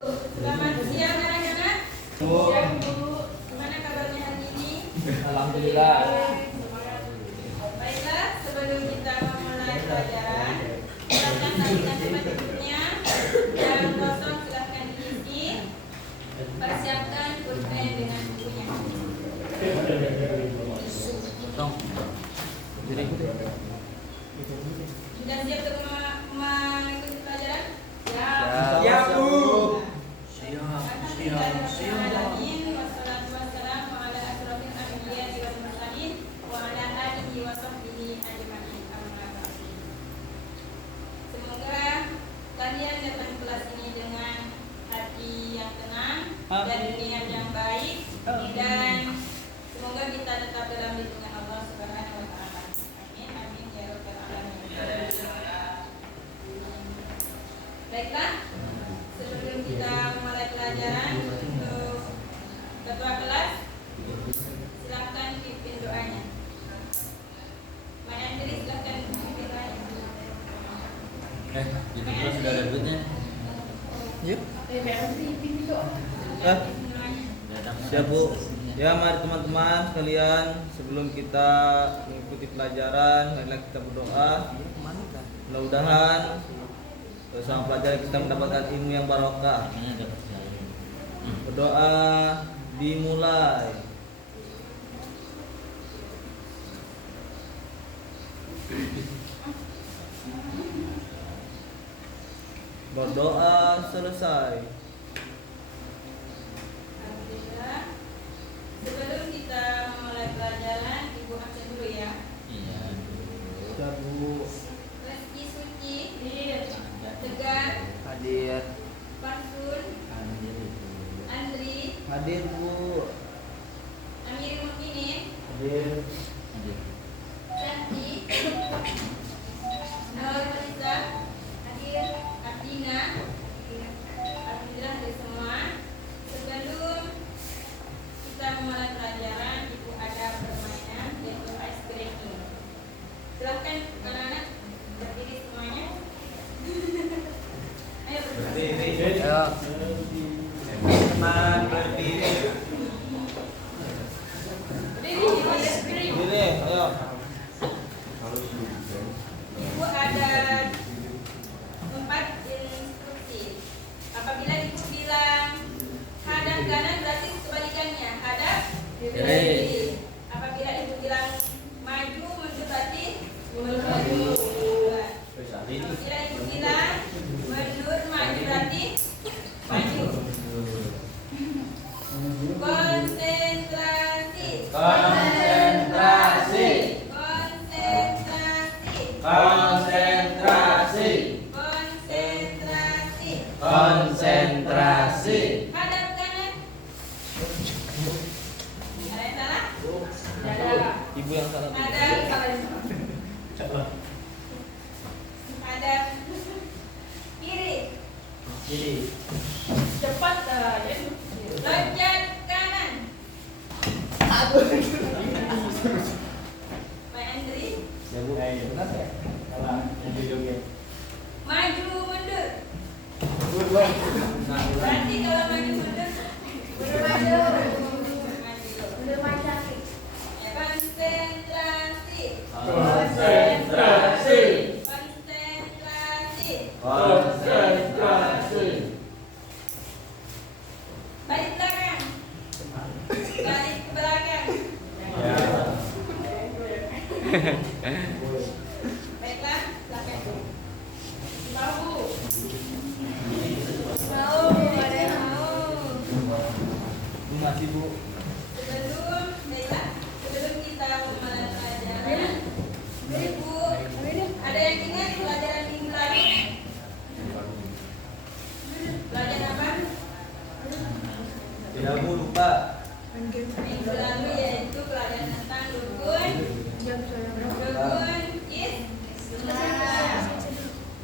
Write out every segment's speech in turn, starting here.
Selamat siang anak-anak. Siang Bu. Gimana kabarnya hari ini? Alhamdulillah. Baiklah, sebelum kita memulai pelajaran, silakan tarikan tempat duduknya. Yang kosong silakan diisi. Persiapkan pulpen dengan bukunya. Sudah siap untuk mengikuti pelajaran? Siap, Bu. Semoga kalian datang kelas ini dengan hati yang tenang dan niat yang baik, dan semoga kita tetap dalam lindungan Allah Subhanahu wa taala. Amin amin ya rabbal alamin. Baiklah, sebelum kita mulai pelajaran, untuk ketua kelas silakan pimpin doanya. Mbak Andri silakan pimpin doanya. Itu terus sudah ada duitnya. Yuk. Ya, Siap Bu. Ya mari teman-teman sekalian, sebelum kita mengikuti pelajaran, marilah kita berdoa. Mudah-mudahan bersama pelajaran kita mendapatkan ilmu yang barokah. Berdoa dimulai. Berdoa selesai. Alhamdulillah. Sebelum kita memulai pelajaran, Ibu absen dulu ya. Iya. Siap Bu. Reski Suci, Tegar, Hadir. Parsun, Andri, Hadir Bu. Amir Mukminin, Hadir. Santi, Nawar Marisa, Hadir, Ardina. Alhamdulillah dari semua. Sebelum kita memulai pelajaran, Ibu ada permainan yaitu ice breaking. Silahkan anak-anak berdiri semuanya. Ayo berdiri. Ayo. Teman berdiri. Berdiri, ayo. Ibu ada 4 instruksi. Apabila Ibu bilang hadap kanan, berarti kebalikannya hadap kiri. Apabila Ibu bilang maju, mundur, berarti maju. Apabila Ibu bilang mundur, maju, berarti maju. Konsentrasi. Konsentrasi. Konsentrasi. Konsentrasi. Konsentrasi. Konsentrasi. Hadap kanan. Ada yang salah? Ada. Ibu yang salah. Ada hadap kiri. Kiri. Cepat ya. Loncat kanan. Mbak Andri. Ya Bu. Benar ya? Salah. Yang hidungnya. Maju mundur. Nah, Berarti kalau maju mundur maju. Konsentrasi. Konsentrasi. Konsentrasi. Konsentrasi. Balik belakang. Balik ke belakang. Ya. Baiklah, silakan. Mau. Ada yang mau. Masih Bu. Sebelum kita memulai pelajaran, Ibu, ada yang ingat pelajaran minggu lalu? Pelajaran apa? Tidak Bu, lupa. Minggu lalu yaitu pelajaran tentang rukun is.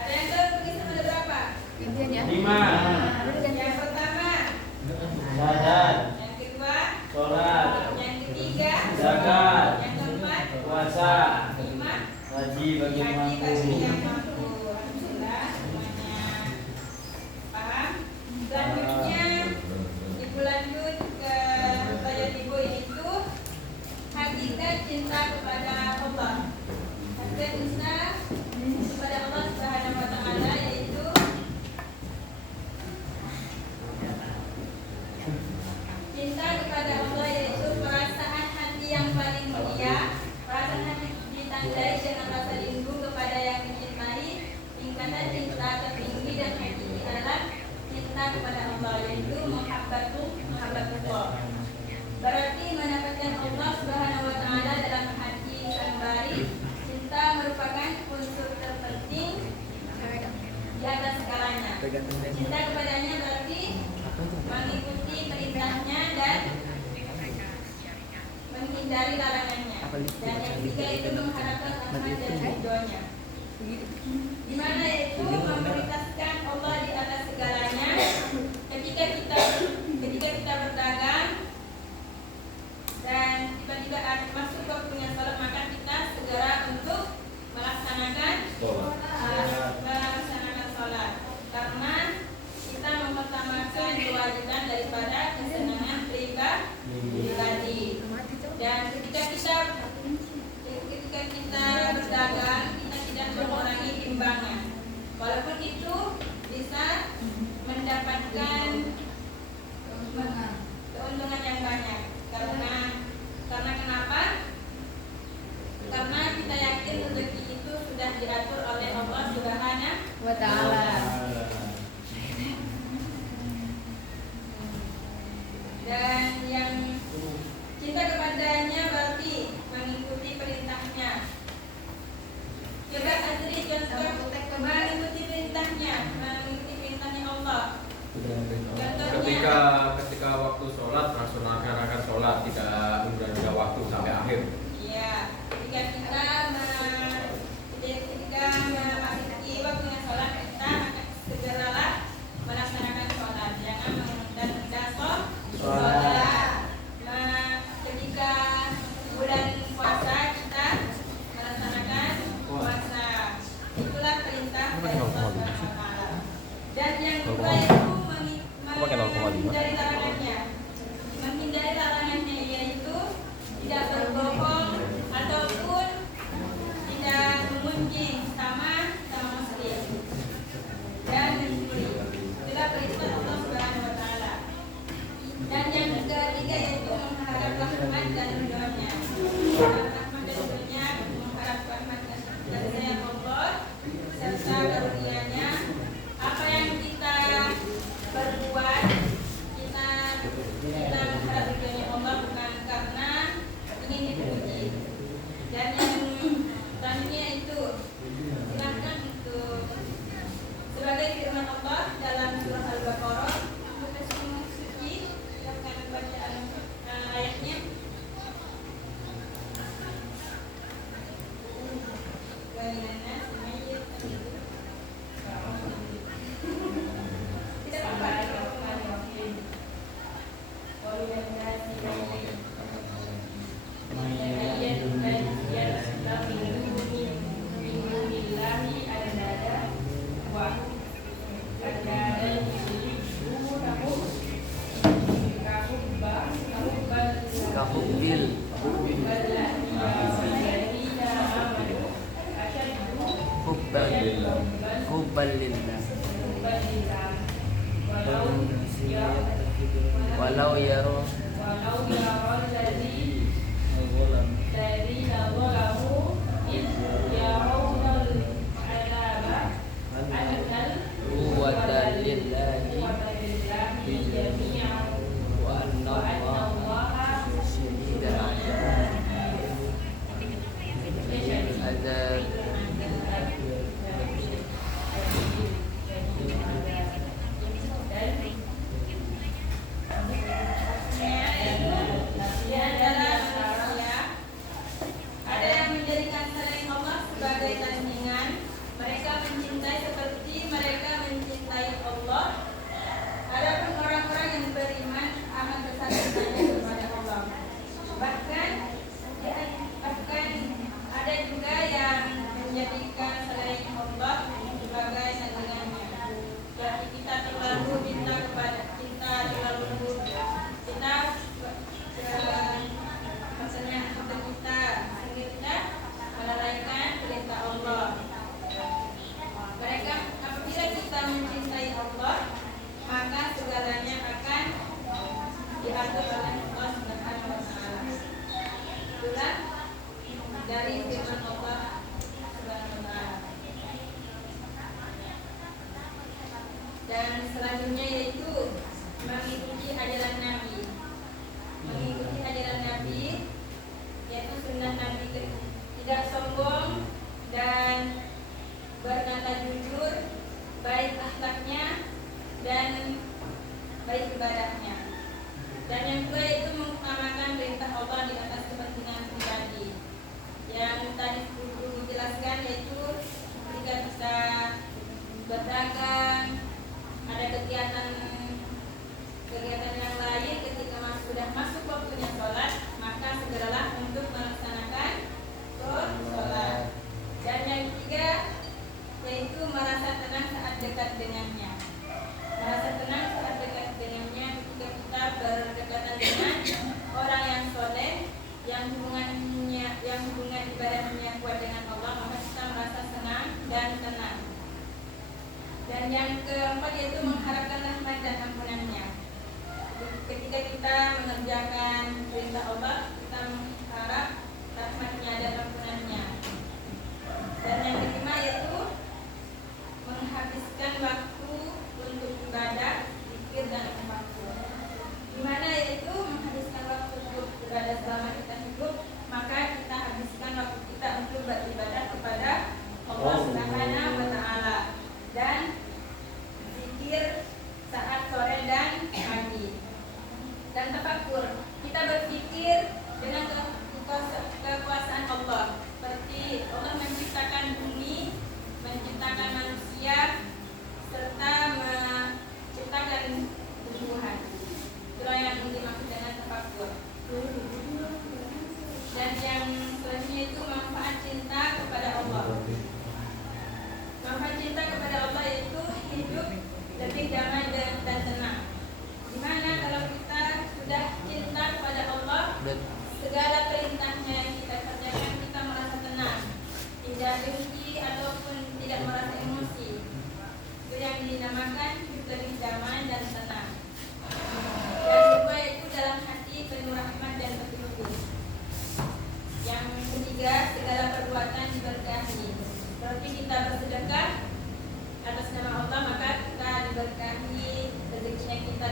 Ada yang tahu rukun Islam ada berapa? 5. Yang pertama, Syahadat. yang kedua, Sholat. yang ketiga, Zakat. yang keempat, Puasa. lima, Haji bagi haji mampu. bagi yang mampu. Alhamdulillah semuanya paham. Selanjutnya Cinta kepada Allah yaitu perasaan hati yang paling mulia. Perasaan hati ditandai dengan rasa rindu kepada yang dicintai. Tingkatan cinta tertinggi dan hakiki adalah cinta kepada Allah, yaitu muhabbatullah. Berarti mendapatkan Allah Subhanahu wa taala dalam hati sanubari. Cinta merupakan unsur terpenting di atas segalanya. Cinta kepadanya berarti mengikuti perintahnya dan menghindari larangannya. Dan yang ketiga itu mengharapkan rahmat dan ridhonya. Di mana itu memprioritaskan Allah di atas segalanya. Ketika kita berdagang dan tiba-tiba masuk waktunya sholat, maka kita segera untuk melaksanakan sholat, karena kita mempertamakan kewajiban daripada kesenangan pribadi. Dan ketika kita berdagang, kita tidak mengurangi timbangan, walaupun itu bisa mendapatkan keuntungan yang banyak. Karena kenapa? Karena kita yakin rezeki itu sudah diatur oleh Allah Subhanahu wa taala. Dan yang cinta kepadanya berarti mengikuti perintahnya. Coba Azri contoh mengikuti perintahnya Allah. Ketika waktu sholat laksanakan sholat, tidak menunda waktu sampai akhir. Iya, ketika memasuki waktunya sholat, kita segeralah melaksanakan sholat, jangan menunda sholat. Ketika bulan puasa, kita melaksanakan puasa. Itulah perintah dari Allah Subhanahu wa taala. Dan yang kedua itu menghindari larangannya. Menghindari larangannya yaitu tidak berbohong ataupun tidak mengunjing sama muslim dan mencuri. Itulah perintah Allah Subhanahu wa taala. Dan yang ketiga yaitu mengharap rahmat dan ridhonya. Rahmat dan ridhonya, mengharap rahmat dan ridhonya Allah serta karunia-Nya. Apa yang kita berbuat, kita mengharap ridhonya Allah, bukan karena ingin dipuji. Dan yang selanjutnya itu silahkan untuk sebagai firman Allah dalam surah Al-Baqarah suci, silahkan bacaan ayatnya. Tidak apa-apa. Kahubil. Hubbalillah. Walau yaro lillahi wa anna Allah syahidun ada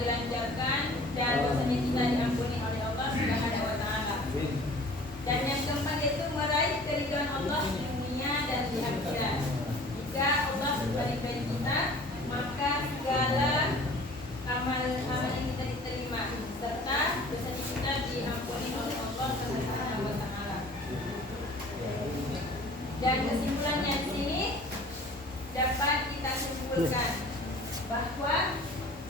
dilancarkan dan dosanya kita diampuni oleh Allah Subhanahu wa taala. Dan yang keempat yaitu meraih keridhaan Allah di dunia dan di akhirat. Jika Allah berbaik-baik kita, maka segala amal-amal yang kita diterima serta dosa kita diampuni oleh Allah Subhanahu wa taala. Dan kesimpulannya di sini dapat kita simpulkan bahwa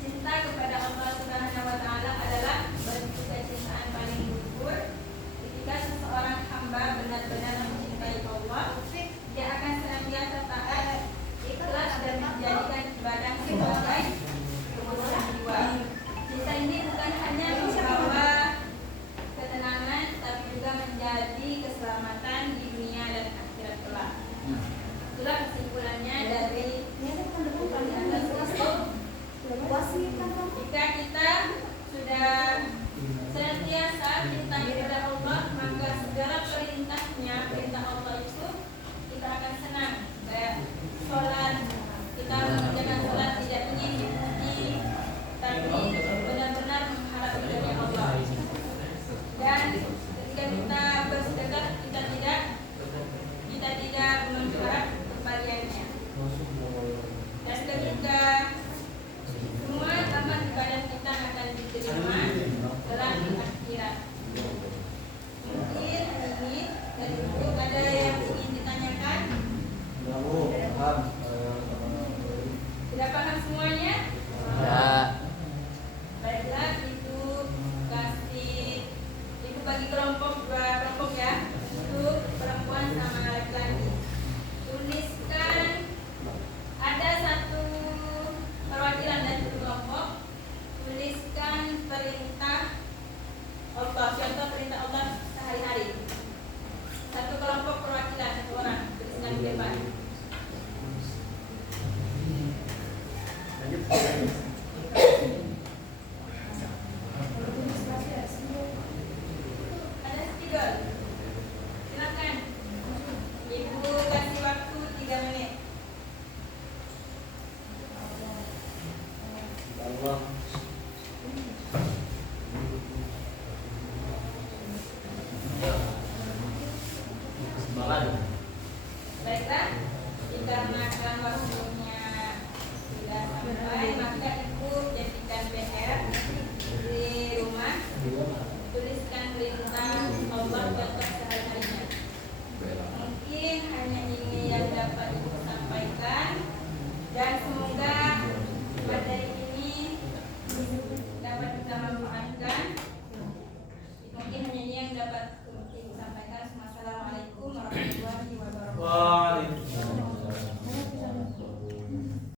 cinta kepada Allah Subhanahu wa taala adalah bentuk kecintaan paling luhur. Ketika seseorang hamba benar-benar mencintai Allah, dia akan senantiasa taat, ikhlas dan menjadikan ibadah sebagai kebutuhan jiwa. Cinta ini bukan hanya membawa ketenangan, tapi juga menjadi keselamatan di dunia dan akhirat kelak. Itulah kesimpulannya dari jika kita sudah senantiasa cinta kepada Allah, maka segala perintahnya, perintah Allah itu kita akan senang. Kayak sholat, kita mengerjakan sholat tidak ingin dipuji, tapi benar-benar mengharap ridhonya Allah. Dan ketika kita bersedekah, kita tidak mengharap kembaliannya. Dan ketika semua amal ibadah kita akan diterima kelak di akhirat. Mungkin ini dari buku ada yang ingin ditanyakan? Sudah paham semuanya? Ya. Baiklah, itu bagi kelompok dua kelompok ya, untuk perempuan sama laki-laki. Tuliskan, ada satu perwakilan dari kelompok, tuliskan perintah Allah, contoh perintah Allah